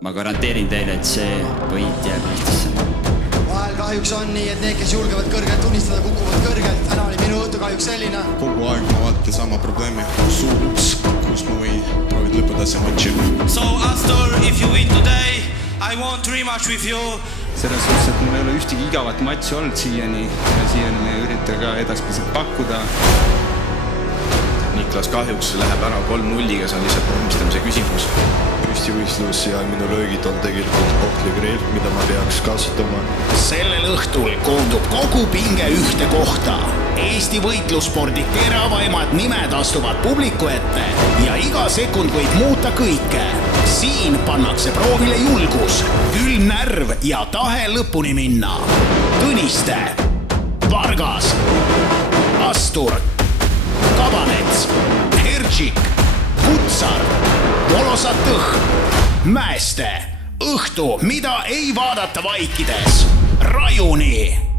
ma garanteerin teile, et see võit jääb Eestisse. Vahel kahjuks on nii, et need, kes julgevad kõrgelt unistada, kukuvad kõrgelt. Täna oli minu õhtu kahjuks selline. Kogu aeg ma vaatan sama probleemi. Suur uks, kus ma võin proovida lõpetada see matši. So Astor, if you win today, I want rematch with you. Selles suhtes, et mul ei ole ühtegi igavat matši olnud siiani ja siiani me üritan ka edaspiselt pakkuda. Niklas kahjuks läheb ära 3-0-iga, see on lihtsalt mõmistamise küsimus. Püstivõistlus ja minu löögid on tegelikult ohtlik relv, mida ma peaks kasutama. Sellel õhtul koondub kogu pinge ühte kohta. Eesti võitlusspordi teravaimad nimed astuvad publiku ette ja iga sekund võib muuta kõike. Siin pannakse proovile julgus, külm närv ja tahe lõpuni minna. Tõniste, Vargas, Astur, Kabanets, Hertšik, Kutsar, Volosatõh, Mäeste. Õhtu, mida ei vaadata vaikides. Rajuni.